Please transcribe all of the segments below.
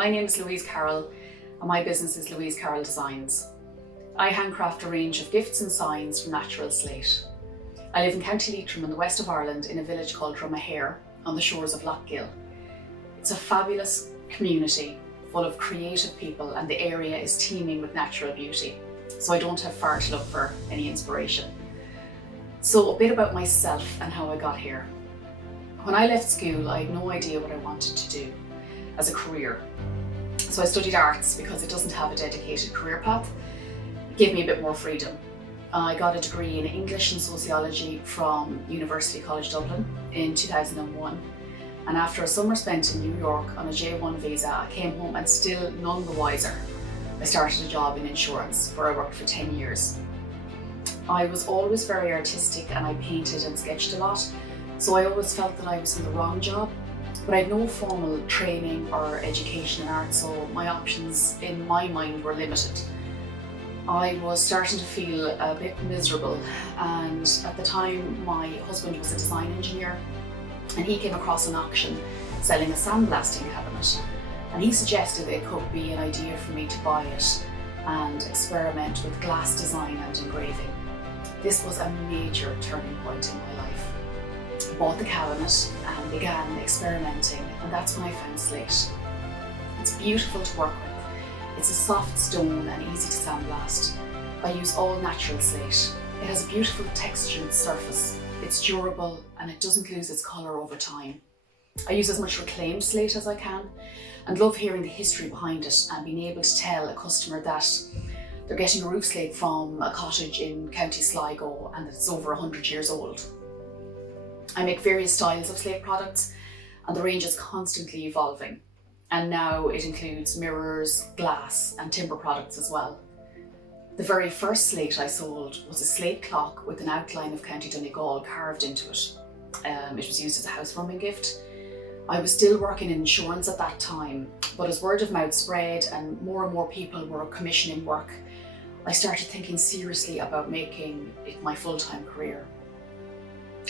My name is Louise Carroll and my business is Louise Carroll Designs. I handcraft a range of gifts and signs from natural slate. I live in County Leitrim in the west of Ireland in a village called Drumahare on the shores of Lough Gill. It's a fabulous community full of creative people and the area is teeming with natural beauty, so I don't have far to look for any inspiration. So a bit about myself and how I got here. When I left school, I had no idea what I wanted to do as a career. So I studied arts because it doesn't have a dedicated career path. It gave me a bit more freedom. I got a degree in English and Sociology from University College Dublin in 2001. And after a summer spent in New York on a J1 visa, I came home and still none the wiser. I started a job in insurance where I worked for 10 years. I was always very artistic and I painted and sketched a lot, so I always felt that I was in the wrong job. But I had no formal training or education in art, so my options in my mind were limited. I was starting to feel a bit miserable, and at the time my husband was a design engineer and he came across an auction selling a sandblasting cabinet, and he suggested it could be an idea for me to buy it and experiment with glass design and engraving. This was a major turning point in my life. I bought the cabinet and began experimenting, and that's when I found slate. It's beautiful to work with. It's a soft stone and easy to sandblast. I use all natural slate. It has a beautiful textured surface. It's durable and it doesn't lose its colour over time. I use as much reclaimed slate as I can and love hearing the history behind it and being able to tell a customer that they're getting a roof slate from a cottage in County Sligo and that it's over 100 years old. I make various styles of slate products and the range is constantly evolving. And now it includes mirrors, glass and timber products as well. The very first slate I sold was a slate clock with an outline of County Donegal carved into it. It was used as a housewarming gift. I was still working in insurance at that time, but as word of mouth spread and more people were commissioning work, I started thinking seriously about making it my full-time career.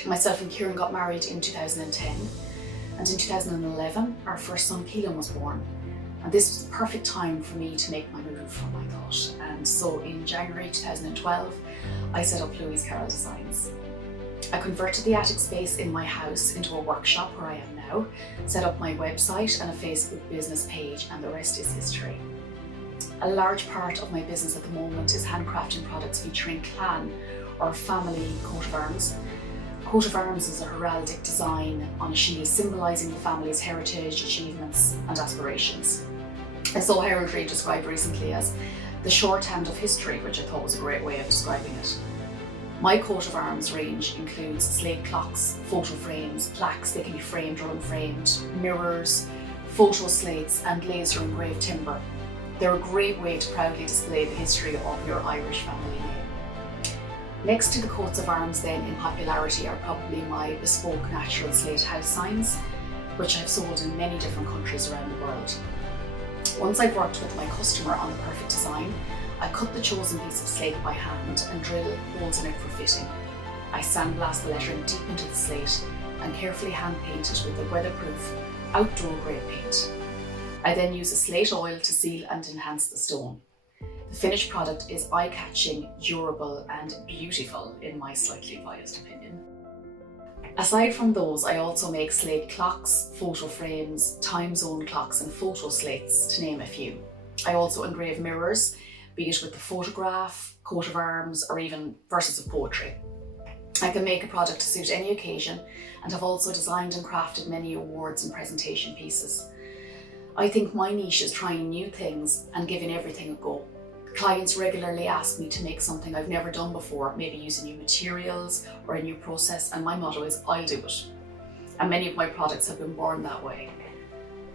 Myself and Kieran got married in 2010, and in 2011 our first son Keelan was born, and this was the perfect time for me to make my move, I thought. And so in January 2012 I set up Louise Carroll Designs. I converted the attic space in my house into a workshop where I am now, set up my website and a Facebook business page, and the rest is history. A large part of my business at the moment is handcrafting products featuring clan or family coat of arms. Coat of arms is a heraldic design on a shield symbolising the family's heritage, achievements and aspirations. I saw heraldry described recently as the shorthand of history, which I thought was a great way of describing it. My coat of arms range includes slate clocks, photo frames, plaques, they can be framed or unframed, mirrors, photo slates and laser engraved timber. They're a great way to proudly display the history of your Irish family name. Next to the coats of arms then in popularity are probably my bespoke natural slate house signs, which I've sold in many different countries around the world. Once I've worked with my customer on the perfect design, I cut the chosen piece of slate by hand and drill holes in it for fitting. I sandblast the lettering deep into the slate and carefully hand paint it with a weatherproof, outdoor grade paint. I then use a slate oil to seal and enhance the stone. The finished product is eye-catching, durable and beautiful in my slightly biased opinion. Aside from those, I also make slate clocks, photo frames, time zone clocks and photo slates, to name a few. I also engrave mirrors, be it with the photograph, coat of arms or even verses of poetry. I can make a product to suit any occasion and have also designed and crafted many awards and presentation pieces. I think my niche is trying new things and giving everything a go. Clients regularly ask me to make something I've never done before, maybe using new materials or a new process, and my motto is I'll do it. And many of my products have been born that way.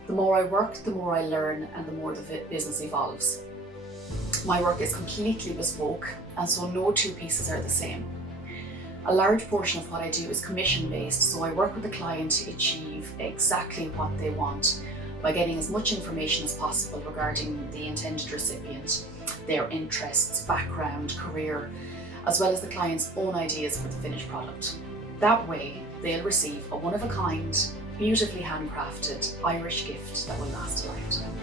The more I work, the more I learn and the more the business evolves. My work is completely bespoke, and so no two pieces are the same. A large portion of what I do is commission based, so I work with the client to achieve exactly what they want by getting as much information as possible regarding the intended recipient, their interests, background, career, as well as the client's own ideas for the finished product. That way, they'll receive a one-of-a-kind, beautifully handcrafted Irish gift that will last a lifetime.